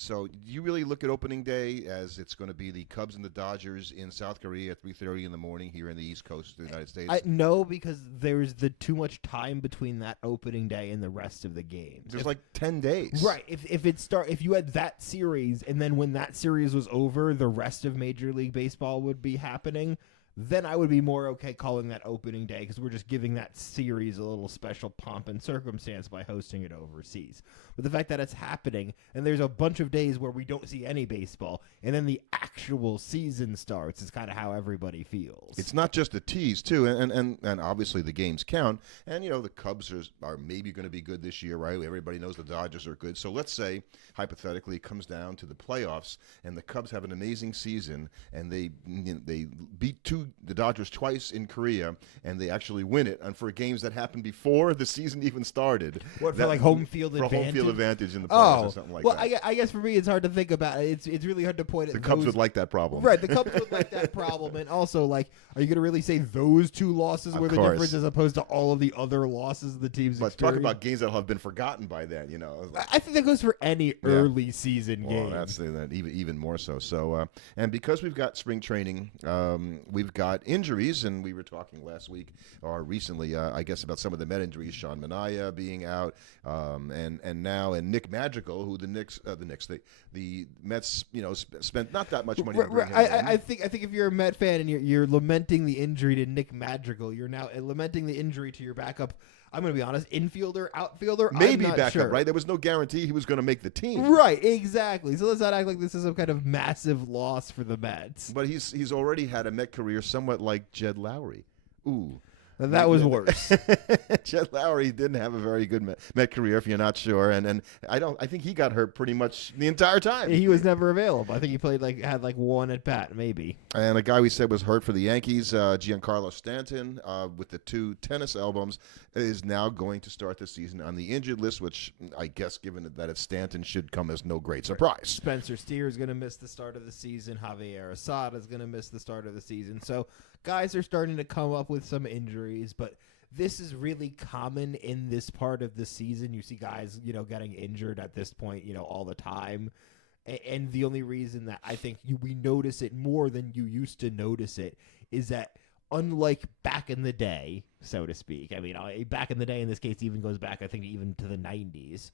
So do you really look at opening day as it's going to be the Cubs and the Dodgers in South Korea at 3:30 in the morning here in the East Coast of the United States? No, because there's too much time between that opening day and the rest of the games. There's like 10 days. Right. If you had that series and then when that series was over, the rest of Major League Baseball would be happening, then I would be more okay calling that opening day because we're just giving that series a little special pomp and circumstance by hosting it overseas. But the fact that it's happening and there's a bunch of days where we don't see any baseball and then the actual season starts is kind of how everybody feels. It's not just a tease, too, and obviously the games count. And, the Cubs are maybe going to be good this year, right? Everybody knows the Dodgers are good. So let's say, hypothetically, it comes down to the playoffs and the Cubs have an amazing season and they beat the Dodgers twice in Korea and they actually win it. And for games that happened before the season even started. What, for like home field advantage? For home field advantage in the playoffs or something like that. Well, I guess for me it's hard to think about it. It's really hard to point at the Cubs would like that problem. Right, the Cubs would like that problem. And also, like, are you going to really say those two losses were the difference as opposed to all of the other losses the team's experienced? Talk about games that have been forgotten by then, I think that goes for any early season game. That's that even more so. So, and because we've got spring training, we've got injuries, and we were talking last week or recently, I guess, about some of the Met injuries. Sean Manaea being out, and now Nick Madrigal, who the Mets, spent not that much money. I think if you're a Met fan and you're lamenting the injury to Nick Madrigal, you're now lamenting the injury to your backup. I'm going to be honest, infielder, outfielder, maybe I'm not backup, sure. Right? There was no guarantee he was going to make the team. Right, exactly. So let's not act like this is some kind of massive loss for the Mets. But he's already had a Met career somewhat like Jed Lowrie. Ooh. That was worse. Jed Lowrie didn't have a very good Met career, if you're not sure, and I think he got hurt pretty much the entire time. He was never available. I think he had one at bat, maybe. And a guy we said was hurt for the Yankees, Giancarlo Stanton, with the 2 tennis elbows, is now going to start the season on the injured list, which I guess, given that it's Stanton, should come as no great surprise. Spencer Steer is going to miss the start of the season. Javier Assad is going to miss the start of the season. So guys are starting to come up with some injuries, but this is really common in this part of the season. You see guys, getting injured at this point, all the time. And the only reason that I think we notice it more than you used to notice it is that unlike back in the day, so to speak, I mean, back in the day in this case even goes back, I think, even to the 90s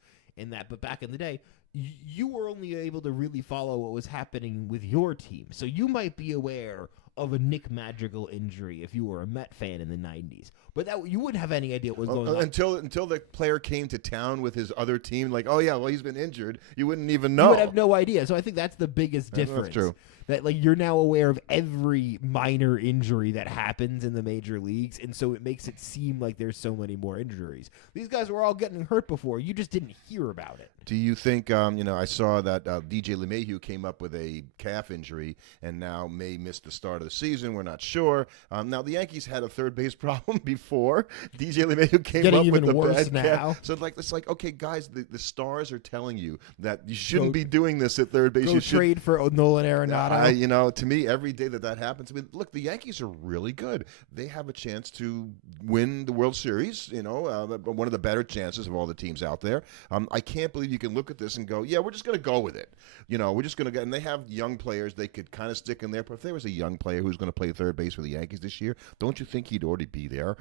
but back in the day, you were only able to really follow what was happening with your team. So you might be aware of a Nick Madrigal injury if you were a Met fan in the 90s. But you wouldn't have any idea what was going on. Until the player came to town with his other team, like, oh, yeah, well, he's been injured. You wouldn't even know. You would have no idea. So I think that's the biggest difference. That's true. That, you're now aware of every minor injury that happens in the major leagues, and so it makes it seem like there's so many more injuries. These guys were all getting hurt before. You just didn't hear about it. Do you think, I saw that DJ LeMahieu came up with a calf injury and now may miss the start of the season. We're not sure. Now, the Yankees had a third base problem before. DJ LeMahieu came up with the bad calf. So it's like, okay, guys, the stars are telling you that you shouldn't be doing this at third base. Go trade for Nolan Arenado. To me, every day that happens, look, the Yankees are really good. They have a chance to win the World Series, one of the better chances of all the teams out there. I can't believe you can look at this and go, yeah, we're just going to go with it. We're just going to and they have young players they could kind of stick in there. But if there was a young player who's going to play third base for the Yankees this year, don't you think he'd already be there?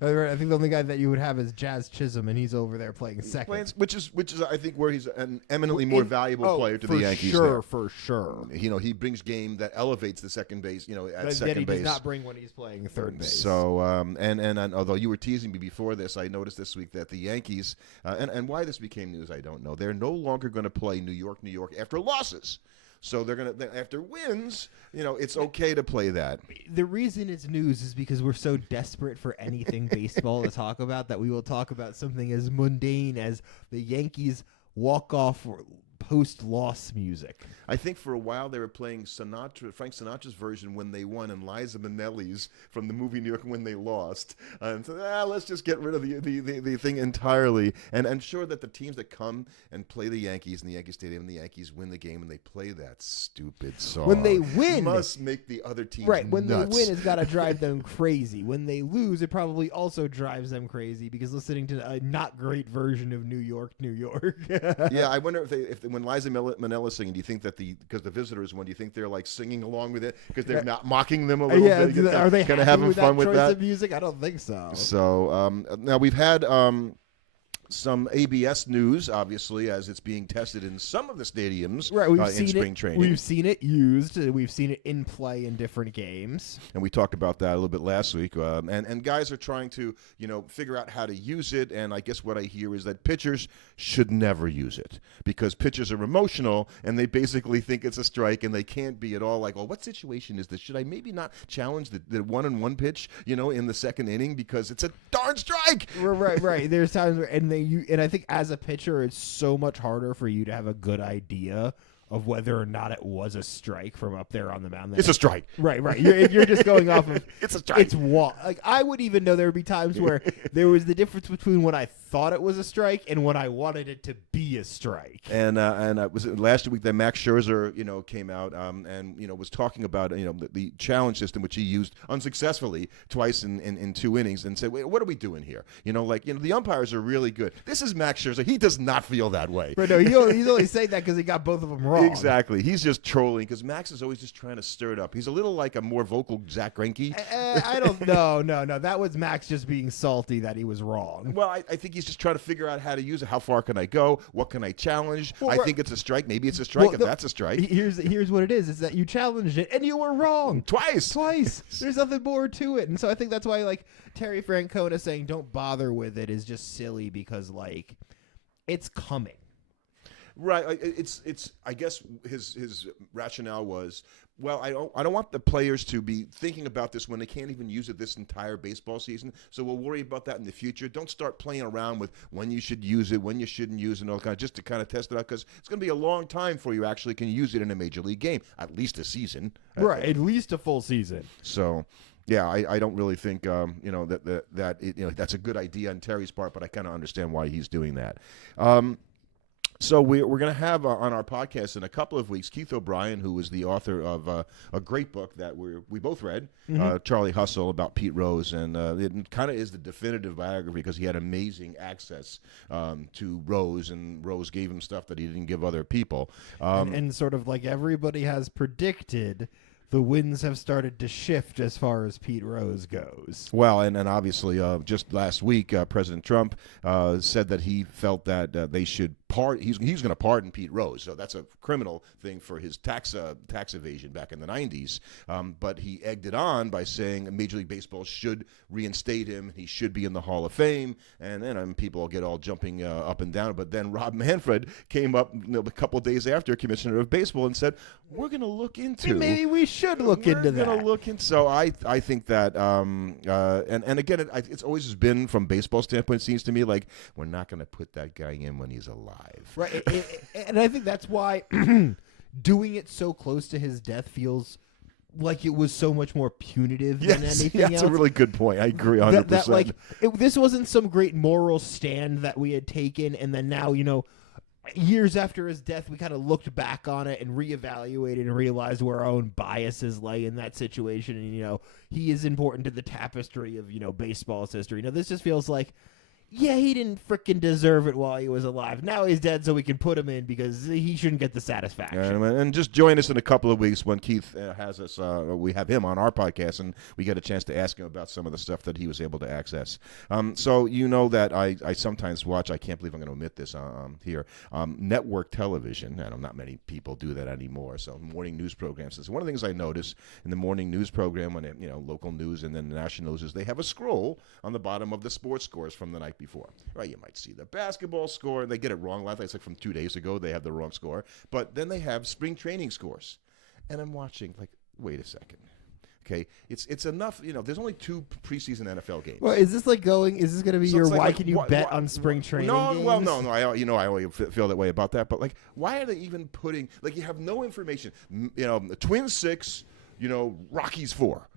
I think the only guy that you would have is Jazz Chisholm, and he's over there playing second. Which is I think where he's an eminently more valuable player to the Yankees. For sure. He brings game that elevates the second base. At second base. That he does not bring when he's playing third base. So and although you were teasing me before this, I noticed this week that the Yankees and why this became news, I don't know. They're no longer going to play New York after losses. So they're going to, after wins, it's okay to play that. The reason it's news is because we're so desperate for anything baseball to talk about that we will talk about something as mundane as the Yankees walk-off post-loss music. I think for a while they were playing Frank Sinatra's version when they won, and Liza Minnelli's from the movie New York when they lost. And so let's just get rid of the thing entirely. And I'm sure that the teams that come and play the Yankees in the Yankee Stadium and the Yankees win the game and they play that stupid song. When they win, must make the other teams when nuts. They win, it's got to drive them crazy. When they lose, it probably also drives them crazy because listening to a not great version of New York. Yeah, I wonder if when when Liza Minnelli's singing, do you think that because the visitors one, do you think they're like singing along with it because they're not mocking them a little bit? Are they kind of happy having fun with choice that? of music? I don't think so. So now we've had some ABS news, obviously, as it's being tested in some of the stadiums in spring training. We've seen it used. We've seen it in play in different games. And we talked about that a little bit last week. And guys are trying to, figure out how to use it. And I guess what I hear is that pitchers should never use it because pitchers are emotional and they basically think it's a strike and they can't be at all like, well, what situation is this? Should I maybe not challenge the 1-on-1 pitch, in the second inning because it's a darn strike? Right. There's times where, and I think as a pitcher, it's so much harder for you to have a good idea of whether or not it was a strike from up there on the mound. It's a strike. Right. You're just going off of it's a strike. It's like I would even know there would be times where there was the difference between when I thought it was a strike and when I wanted it to be a strike. And was it last week that Max Scherzer, came out and was talking about the challenge system which he used unsuccessfully twice in 2 innings and said, wait, what are we doing here? The umpires are really good. This is Max Scherzer. He does not feel that way. Right. No, he's only saying that because he got both of them wrong. Exactly. He's just trolling because Max is always just trying to stir it up. He's a little like a more vocal Zach Greinke. I don't know. No. That was Max just being salty that he was wrong. Well, I think he's just trying to figure out how to use it. How far can I go? What can I challenge? I think it's a strike. Maybe it's a strike if that's a strike. Here's what it is that you challenged it and you were wrong. Twice. There's nothing more to it. And so I think that's why Terry Francona saying don't bother with it is just silly because it's coming. Right, it's. I guess his rationale was, well, I don't want the players to be thinking about this when they can't even use it this entire baseball season. So we'll worry about that in the future. Don't start playing around with when you should use it, when you shouldn't use it, and all kind of just to kind of test it out because it's going to be a long time before you actually can use it in a major league game, at least a season. Right, at least a full season. So. Yeah, I don't really think that's a good idea on Terry's part, but I kind of understand why he's doing that. So we're going to have on our podcast in a couple of weeks Keith O'Brien, who is the author of a great book that we both read, Charlie Hustle, about Pete Rose, and it kind of is the definitive biography because he had amazing access to Rose, and Rose gave him stuff that he didn't give other people. And sort of like everybody has predicted, the winds have started to shift as far as Pete Rose goes. Well, and obviously just last week, President Trump said that he felt that they should he's going to pardon Pete Rose. So that's a criminal thing for his tax evasion back in the 90s. But he egged it on by saying Major League Baseball should reinstate him. He should be in the Hall of Fame. And then people will get all jumping up and down. But then Rob Manfred came up a couple of days after, Commissioner of Baseball, and said, we're going to look into. Maybe we should look into that. We're going to look into. So I think that, and again, it's always been from baseball standpoint, it seems to me like we're not going to put that guy in when he's alive. Right, and I think that's why doing it so close to his death feels like it was so much more punitive than anything else. That's a really good point. I agree 100%. This wasn't some great moral stand that we had taken, and then now, years after his death, we kind of looked back on it and reevaluated and realized where our own biases lay in that situation. And, he is important to the tapestry of, baseball's history. This just feels like, yeah, he didn't frickin' deserve it while he was alive. Now he's dead, so we can put him in because he shouldn't get the satisfaction. And just join us in a couple of weeks when Keith has us. We have him on our podcast, and we get a chance to ask him about some of the stuff that he was able to access. So that I sometimes watch. I can't believe I'm going to omit this here. Network television. I know not many people do that anymore. So morning news programs. So one of the things I notice in the morning news program when local news and then the national news is they have a scroll on the bottom of the sports scores from the night before. Right, you might see the basketball score. They get it wrong. It's like from 2 days ago. They have the wrong score. But then they have spring training scores. And I'm watching, wait a second. Okay, it's enough. There's only 2 preseason NFL games. Well, is this going to be your why can you bet on spring training games? Well, no. I always feel that way about that. But why are they even putting you have no information? Twins 6, Rockies 4.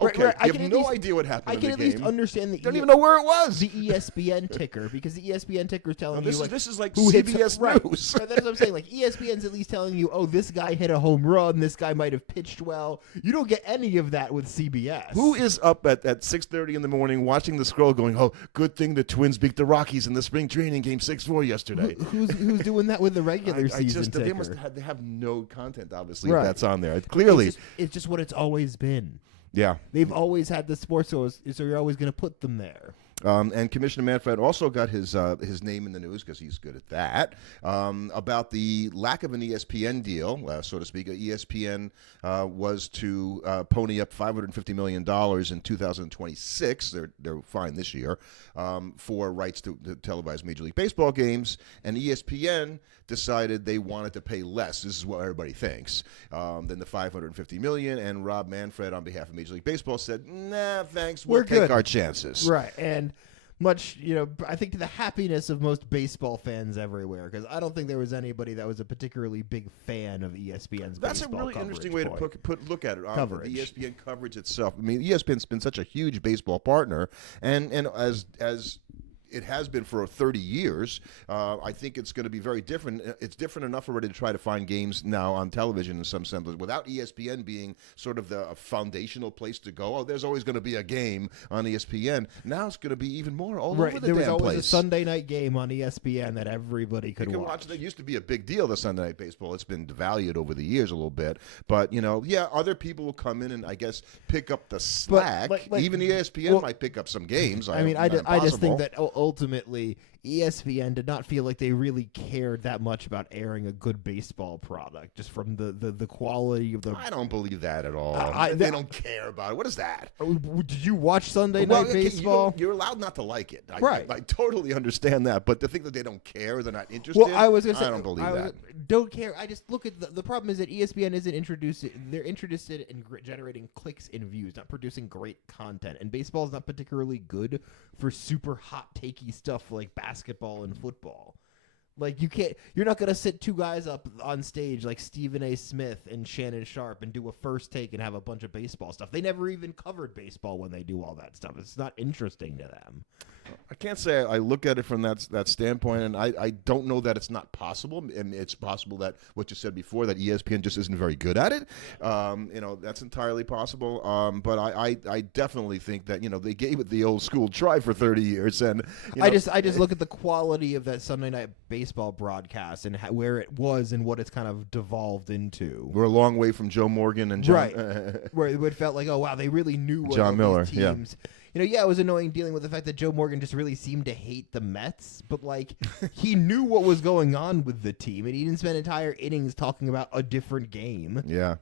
Okay, right. you have no idea what happened I in can the at game. least understand Don't even know where it was. the ESPN ticker, because the ESPN ticker is telling you This is like who hits CBS right. News. Right, that's what I'm saying. Like ESPN's at least telling you, oh, this guy hit a home run. This guy might have pitched well. You don't get any of that with CBS. Who is up at 6:30 in the morning watching the scroll going, oh, good thing the Twins beat the Rockies in the spring training game 6-4 yesterday. Who's doing that with the regular season ticker? They have no content, obviously, Right. if that's on there. Clearly. It's just what it's always been. Yeah. They've always had the sports, so you're always going to put them there. And Commissioner Manfred also got his name in the news because he's good at that, about the lack of an ESPN deal, so to speak. ESPN was to pony up $550 million in 2026. They're fine this year for rights to televise Major League Baseball games, and ESPN decided they wanted to pay less. This is what everybody thinks, than the $550 million. And Rob Manfred, on behalf of Major League Baseball, said, "Nah, thanks. We'll take our chances." Right, and much, I think to the happiness of most baseball fans everywhere, because I don't think there was anybody that was a particularly big fan of ESPN's That's baseball a really interesting way to look at it. Coverage. The ESPN coverage itself. I mean, ESPN's been such a huge baseball partner, and as it has been for 30 years. I think it's going to be very different. It's different enough already to try to find games now on television in some semblance without ESPN being sort of the foundational place to go. Oh, there's always going to be a game on ESPN. Now it's going to be even more all over the There was damn always place. a Sunday night game on ESPN that everybody could watch. That used to be a big deal, the Sunday Night Baseball. It's been devalued over the years a little bit. But, other people will come in and, I guess, pick up the slack. Even ESPN might pick up some games. I just think that ultimately ESPN did not feel like they really cared that much about airing a good baseball product, just from the quality of the. I don't believe that at all. They don't care about it. What is that? Did you watch Sunday Night Baseball? You're allowed not to like it. Right. I totally understand that, but to think that they don't care, they're not interested. Well, I was going to say, I don't believe that. Don't care. I just look at the problem is that ESPN isn't introduced. They're interested in generating clicks and views, not producing great content. And baseball is not particularly good for super hot takey stuff like basketball and football. Like you're not gonna sit two guys up on stage like Stephen A. Smith and Shannon Sharp and do a first take and have a bunch of baseball stuff. They never even covered baseball when they do all that stuff. It's not interesting to them. I can't say I look at it from that standpoint, and I don't know that it's not possible. And it's possible that what you said before, that ESPN just isn't very good at it. That's entirely possible. But I definitely think that they gave it the old school try for 30 years, and I just look at the quality of that Sunday Night Baseball broadcast and where it was and what it's kind of devolved into. We're a long way from Joe Morgan and John, right, where it felt like, oh wow, they really knew what John Miller, these teams. It was annoying dealing with the fact that Joe Morgan just really seemed to hate the Mets, but he knew what was going on with the team, and he didn't spend entire innings talking about a different game. Yeah.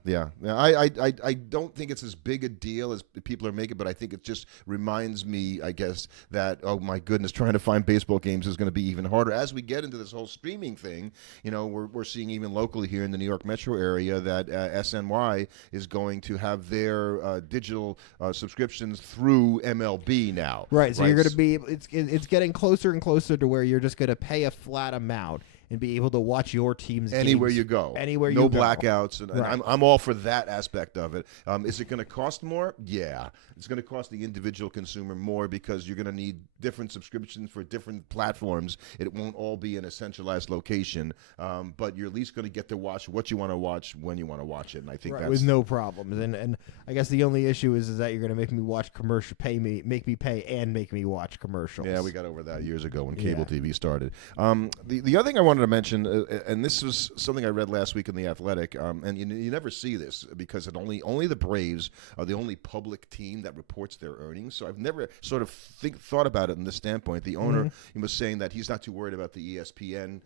I don't think it's as big a deal as people are making, but I think it just reminds me, I guess, that, oh my goodness, trying to find baseball games is going to be even harder. As we get into this whole streaming thing, we're seeing even locally here in the New York metro area that SNY is going to have their digital subscriptions through MLB now. Right, so you're going to be, it's getting closer and closer to where you're just going to pay a flat amount and be able to watch your team's anywhere games you go. Anywhere no you go. blackouts. And right. I'm all for that aspect of it. Is it going to cost more? Yeah. It's going to cost the individual consumer more because you're going to need different subscriptions for different platforms. It won't all be in a centralized location, but you're at least going to get to watch what you want to watch when you want to watch it. And I think that's with no problems. And I guess the only issue is that you're going to make me watch commercial, make me pay and make me watch commercials. Yeah, we got over that years ago when cable TV started. The other thing I wanted to mention, and this was something I read last week in The Athletic, and you never see this because only the Braves are the only public team that reports their earnings. So I've never sort of thought about it in this standpoint. The owner he was saying that he's not too worried about the ESPN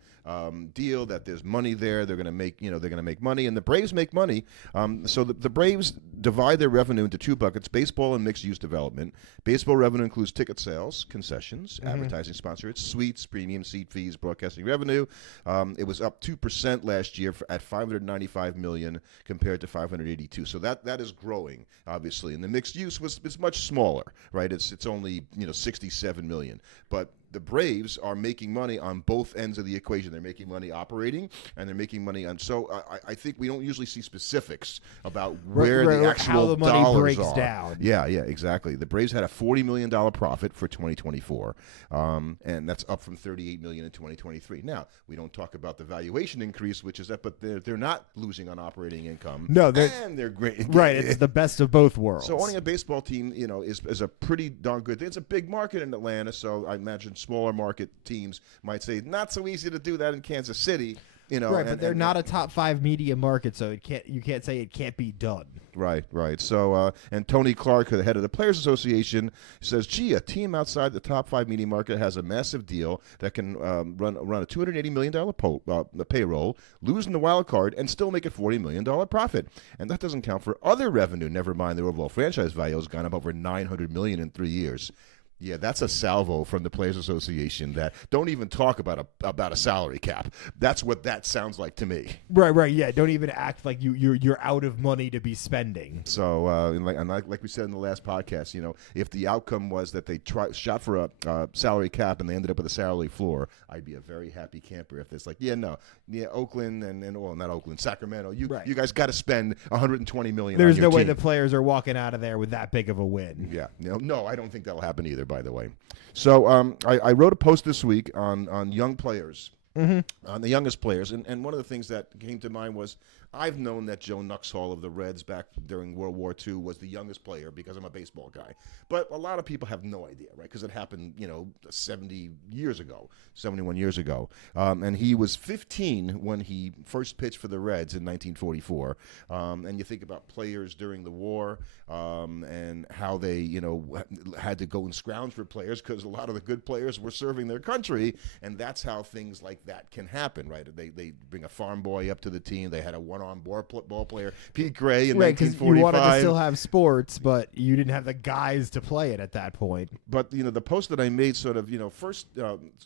deal, that there's money there. They're going to make money, and the Braves make money. So the Braves divide their revenue into two buckets: baseball and mixed use development. Baseball revenue includes ticket sales, concessions, advertising sponsorships, suites, premium seat fees, broadcasting revenue. It was up 2% last year at $595 million compared to $582. So that is growing, obviously. And the mixed use is much smaller, right? It's only $67 million. But the Braves are making money on both ends of the equation. They're making money operating, and they're making money on. So I think we don't usually see specifics about where the actual how the money dollars breaks are. down. Yeah, exactly. The Braves had a $40 million profit for 2024, and that's up from $38 million in 2023. Now, we don't talk about the valuation increase, which is that, but they're not losing on operating income. No, and they're great. Right, it's the best of both worlds. So owning a baseball team, is a pretty darn good thing. It's a big market in Atlanta, so I imagine smaller market teams might say not so easy to do that in Kansas City. Right, but they're not a top 5 media market, so you can't say it can't be done. Right. So, and Tony Clark, the head of the Players Association, says, "Gee, a team outside the top 5 media market has a massive deal that can run a $280 million payroll, lose in the wild card, and still make a $40 million profit. And that doesn't count for other revenue. Never mind the overall franchise value has gone up over $900 million in 3 years." Yeah, that's a salvo from the Players Association that don't even talk about a salary cap. That's what that sounds like to me. Right. Yeah, don't even act like you're out of money to be spending. So, like we said in the last podcast, if the outcome was that they shot for a salary cap and they ended up with a salary floor, I'd be a very happy camper. If it's like, Oakland and well, not Oakland, Sacramento, you guys got to spend $120 million. There's on your no way team. the players are walking out of there with that big of a win. Yeah, no, I don't think that'll happen either. By the way, so I wrote a post this week on young players, on the youngest players, and one of the things that came to mind was I've known that Joe Nuxhall of the Reds back during World War II was the youngest player because I'm a baseball guy. But a lot of people have no idea, right? Because it happened, 71 years ago. And he was 15 when he first pitched for the Reds in 1944. And you think about players during the war and how they, had to go and scrounge for players because a lot of the good players were serving their country. And that's how things like that can happen, right? They bring a farm boy up to the team. They had a one-arm ball player, Pete Gray, in 1945. You wanted to still have sports, but you didn't have the guys to play it at that point. But, the post that I made sort of, first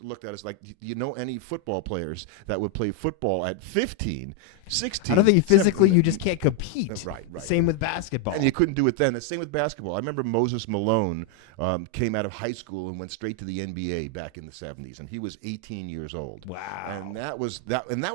looked at is like, do you know any football players that would play football at 15, 16? I don't think physically you just can't compete. Right. Same with basketball. And you couldn't do it then. The same with basketball. I remember Moses Malone came out of high school and went straight to the NBA back in the 70s, and he was 18 years old. Wow. And that was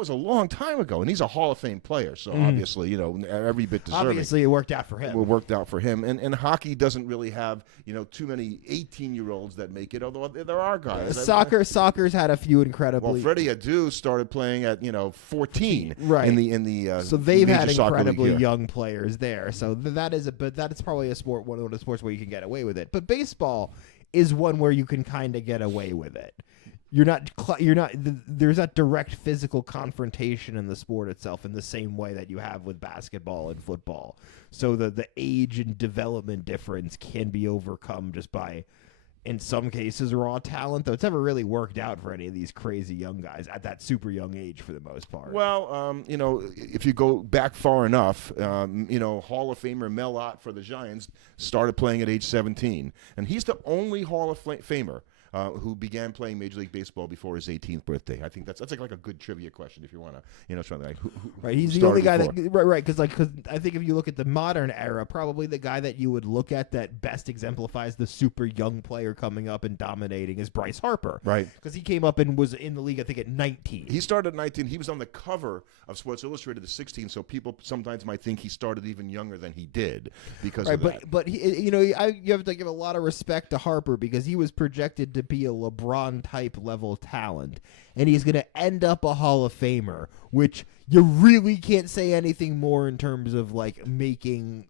a long time ago, and he's a Hall of Fame player, so obviously, every bit deserving. Obviously, it worked out for him. It worked out for him. And hockey doesn't really have, too many 18-year-olds that make it, although there are guys. Soccer's had a few incredibly. Well, Freddie Adu started playing at 14. Right. In the so they've major had soccer league incredibly here. young players there. So that's probably a sport, one of the sports where you can get away with it. But baseball is one where you can kind of get away with it. There's not direct physical confrontation in the sport itself in the same way that you have with basketball and football. So the age and development difference can be overcome just by, in some cases, raw talent, though it's never really worked out for any of these crazy young guys at that super young age for the most part. Well, if you go back far enough, Hall of Famer Mel Ott for the Giants started playing at age 17, and he's the only Hall of Famer who began playing Major League Baseball before his 18th birthday. I think that's like a good trivia question if you want to, try like who right. He's the only guy because I think if you look at the modern era, probably the guy that you would look at that best exemplifies the super young player coming up and dominating is Bryce Harper, right? Because he came up and was in the league, I think, at 19. He started at 19. He was on the cover of Sports Illustrated at 16. So people sometimes might think he started even younger than he did because of that. But you have to give a lot of respect to Harper because he was projected to be a LeBron type level talent, and he's going to end up a Hall of Famer, which you really can't say anything more in terms of like making,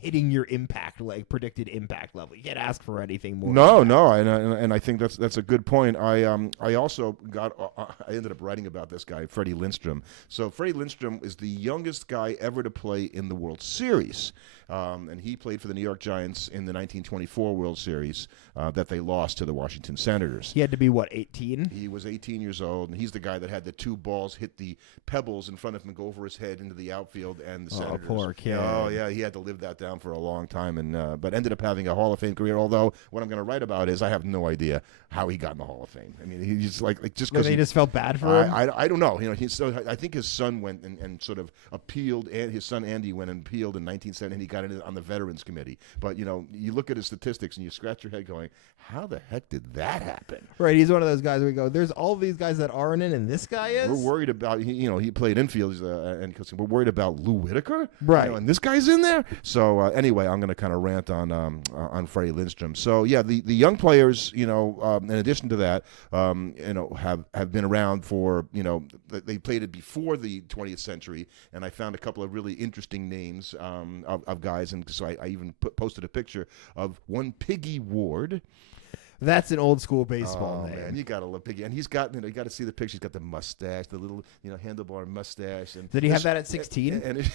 hitting your impact, like predicted impact level. You can't ask for anything more. No, and I think that's a good point. I also I ended up writing about this guy, Freddie Lindstrom. So Freddie Lindstrom is the youngest guy ever to play in the World Series. And he played for the New York Giants in the 1924 World Series that they lost to the Washington Senators. He had to be, 18? He was 18 years old, and he's the guy that had the two balls hit the pebbles in front of him and go over his head into the outfield and the Senators. Poor kid. Oh, yeah, he had to live that down. around for a long time, and but ended up having a Hall of Fame career. Although what I'm going to write about is I have no idea how he got in the Hall of Fame. I mean, he just like just because they just felt bad for him. I don't know. I think his son went and sort of appealed, and his son Andy went and appealed in 1970, and he got it on the Veterans Committee. But you look at his statistics and you scratch your head, going, "How the heck did that happen?" Right, he's one of those guys where we go, "There's all these guys that aren't in, and this guy is." We're worried about he played infield, and we're worried about Lou Whitaker, right? And this guy's in there. So anyway, I'm going to kind of rant on Freddie Lindstrom. So yeah, the young players, in addition to that, have been around for they played it before the 20th century, and I found a couple of really interesting names of guys, and so I even posted a picture of one Piggy Ward. That's an old school baseball name. Man, you gotta love Piggy, and he's got you got to see the picture. He's got the mustache, the little handlebar mustache. And did he have that at 16? And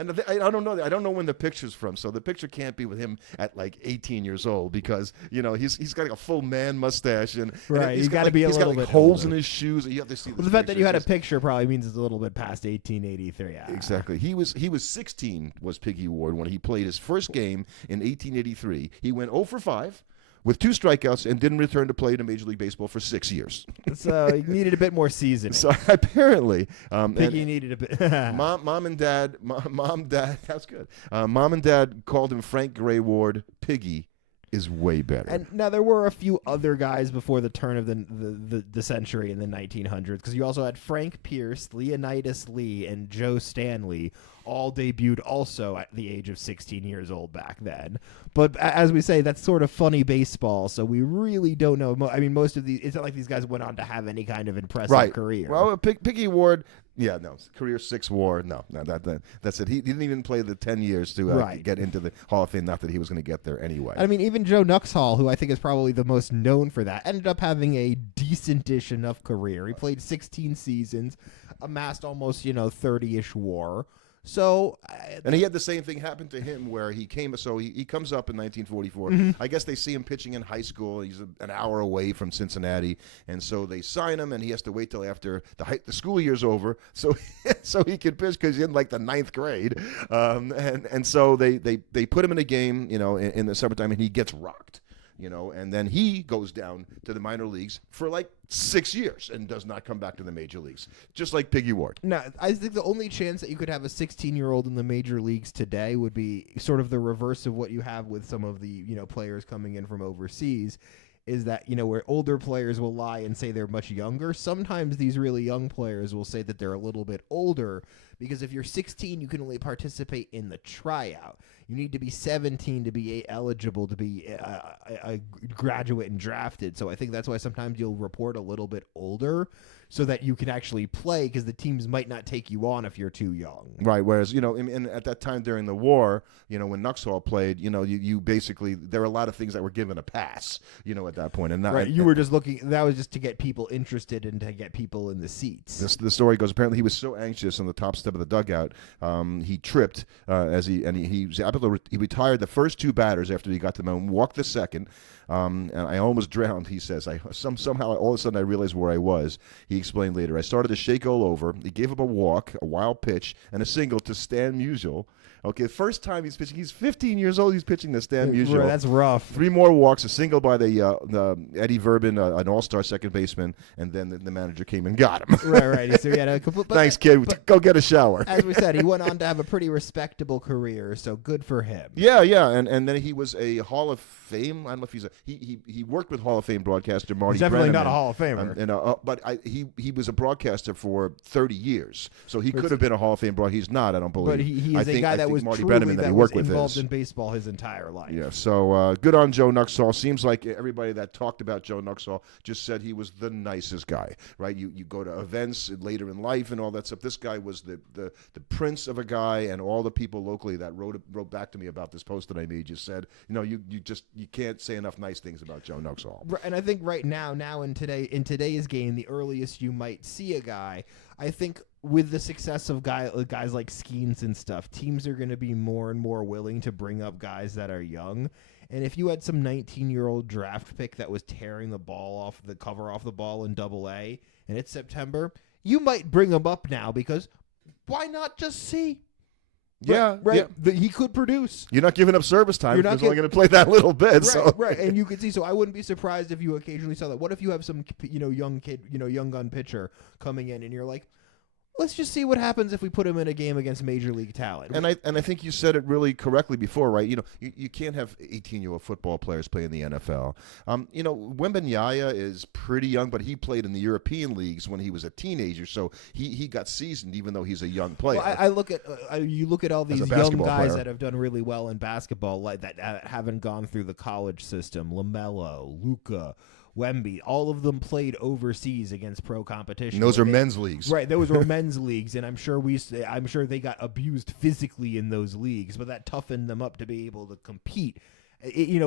I don't know. I don't know when the picture's from. So the picture can't be with him at like 18 years old because he's got like a full man mustache and right. He's got to be a little bit like holes older. in his shoes. You have to see. Well, the fact that you had a picture probably means it's a little bit past 1883. Yeah. Exactly. He was 16 was Piggy Ward when he played his first game in 1883. He went 0 for 5. With 2 strikeouts and didn't return to play to Major League Baseball for 6 years. So he needed a bit more seasoning. So apparently, Piggy needed a bit. mom and dad, that's good. Mom and dad called him Frank Gray Ward. Piggy is way better. And now there were a few other guys before the turn of the century in the 1900s, because you also had Frank Pierce, Leonidas Lee, and Joe Stanley, all debuted also at the age of 16 years old back then. But as we say, that's sort of funny baseball, so we really don't know. I mean, most of these, it's not like these guys went on to have any kind of impressive career. Well, Piggy Ward, career 6 WAR. No, that's it. He didn't even play the 10 years to get into the Hall of Fame. Not that he was going to get there anyway. I mean, even Joe Nuxhall, who I think is probably the most known for that, ended up having a decent-ish enough career. He played 16 seasons, amassed almost 30-ish WAR. So, and he had the same thing happen to him where he came. So he comes up in 1944. Mm-hmm. I guess they see him pitching in high school. He's an hour away from Cincinnati, and so they sign him, and he has to wait till after the school year's over, so he can pitch because he's in like the 9th grade. And so they put him in a game, in the summertime, and he gets rocked. And then he goes down to the minor leagues for like 6 years and does not come back to the major leagues, just like Piggy Ward. Now, I think the only chance that you could have a 16-year-old in the major leagues today would be sort of the reverse of what you have with some of the players coming in from overseas, is that where older players will lie and say they're much younger. Sometimes these really young players will say that they're a little bit older, because if you're 16, you can only participate in the tryout. You need to be 17 to be eligible to be a graduate and drafted. So I think that's why sometimes you'll report a little bit older so that you can actually play, because the teams might not take you on if you're too young. Right. Whereas, and at that time during the war, when Nuxhall played, you basically, there were a lot of things that were given a pass, at that point. And right. You were just looking, that was just to get people interested and to get people in the seats. The story goes, apparently he was so anxious on the top step of the dugout, he tripped he retired the first 2 batters after he got to the mound, walked the second. And I almost drowned, he says. Somehow, all of a sudden, I realized where I was. He explained later. I started to shake all over. He gave up a walk, a wild pitch, and a single to Stan Musial. Okay, first time he's pitching. He's 15 years old. He's pitching to Stan Musial. That's rough. 3 more walks, a single by the Eddie Verbin, an all-star second baseman, and then the manager came and got him. Right. So he had a complete. Thanks, kid. Go get a shower. As we said, he went on to have a pretty respectable career. So good for him. Yeah, and then he was a Hall of Fame. I don't know if he's he worked with Hall of Fame broadcaster Marty. He's definitely Brenneman, not a Hall of Famer. But he was a broadcaster for 30 years, so he could have been a Hall of Fame broadcaster. He's not, I don't believe. But he is a guy that was Marty truly Brenneman that he was worked with involved in baseball his entire life. Yeah, so good on Joe Nuxhall. Seems like everybody that talked about Joe Nuxhall just said he was the nicest guy, right? You go to events later in life and all that stuff. This guy was the prince of a guy, and all the people locally that wrote back to me about this post that I made just said, you can't say enough nice things about Joe Nuxhall. And I think right now in today's game, the earliest you might see a guy, I think with the success of guys like Skeens and stuff, teams are going to be more and more willing to bring up guys that are young. And if you had some 19-year-old draft pick that was tearing the cover off the ball in Double-A, and it's September, you might bring him up now, because why not just see? Yeah, right. yeah. He could produce. You're not giving up service time. You're You're not only going to play that little bit. Right, So. right, and you can see. So I wouldn't be surprised if you occasionally saw that. What if you have some, young kid, young gun pitcher coming in, and you're like, let's just see what happens if we put him in a game against major league talent. And I think you said it really correctly before, right? You can't have 18-year-old football players play in the NFL. Wembanyama is pretty young, but he played in the European leagues when he was a teenager, so he got seasoned even though he's a young player. Well, I look at you look at all these young guys player that have done really well in basketball, like that haven't gone through the college system. LaMelo, Luka, Wemby, all of them played overseas against pro competition. And those are men's leagues, right? Those were men's leagues, and I'm sure they got abused physically in those leagues, but that toughened them up to be able to compete.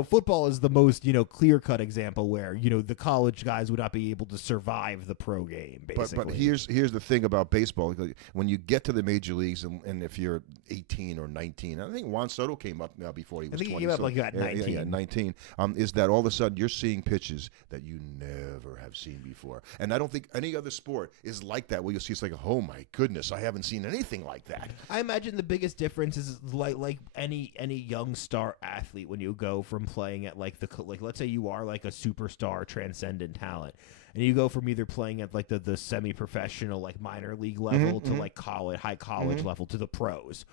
Football is the most clear-cut example where the college guys would not be able to survive the pro game. Basically, but here's the thing about baseball: when you get to the major leagues, and if you're 18 or 19, I think Juan Soto came up now before he was 20. I think he came up like at 19. Yeah, 19. Is that all of a sudden you're seeing pitches that you never have seen before? And I don't think any other sport is like that. Where you'll see it's like, oh my goodness, I haven't seen anything like that. I imagine the biggest difference is like any young star athlete when you go from playing at let's say you are like a superstar transcendent talent, and you go from either playing at like the semi-professional like minor league level to like high college level to the pros.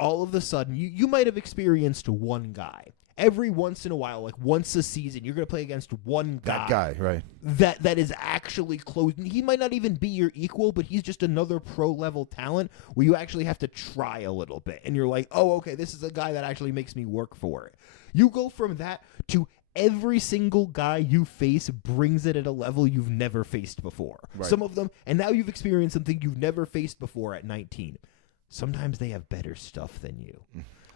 All of a sudden you might have experienced one guy. Every once in a while, like once a season, you're going to play against one guy. That guy, right. That is actually close. He might not even be your equal, but he's just another pro-level talent where you actually have to try a little bit. And you're like, oh, okay, this is a guy that actually makes me work for it. You go from that to every single guy you face brings it at a level you've never faced before. Right. Some of them, and now you've experienced something you've never faced before at 19. Sometimes they have better stuff than you.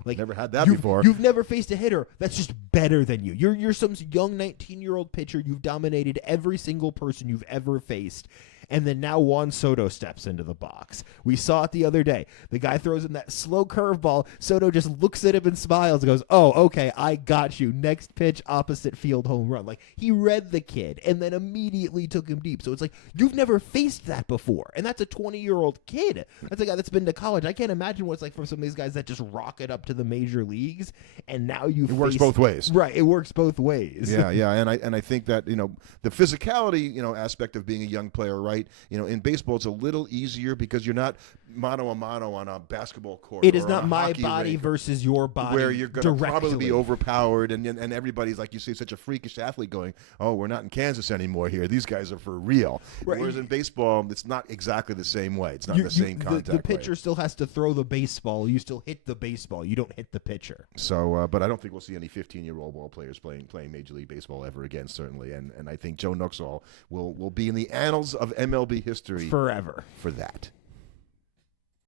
Like never had that before. You've never faced a hitter that's just better than you. You're some young 19-year-old pitcher. You've dominated every single person you've ever faced. And then now Juan Soto steps into the box. We saw it the other day. The guy throws him that slow curveball. Soto just looks at him and smiles and goes, oh, okay, I got you. Next pitch, opposite field, home run. Like, he read the kid and then immediately took him deep. So it's like, you've never faced that before. And that's a 20-year-old kid. That's a guy that's been to college. I can't imagine what it's like for some of these guys that just rocket up to the major leagues. And now It works both ways. Right, it works both ways. Yeah. And I think that, the physicality, aspect of being a young player, right? In baseball, it's a little easier because you're not mano a mano on a basketball court. It is not my body versus your body, where you're going to probably be overpowered, and everybody's, like you say, such a freakish athlete going, oh, we're not in Kansas anymore here. These guys are for real. Right. Whereas in baseball, it's not exactly the same way. It's not the same contact. The pitcher still has to throw the baseball. You still hit the baseball. You don't hit the pitcher. So, but I don't think we'll see any 15-year-old ball players playing Major League Baseball ever again, certainly. And I think Joe Nuxhall will be in the annals of MLB history forever for that.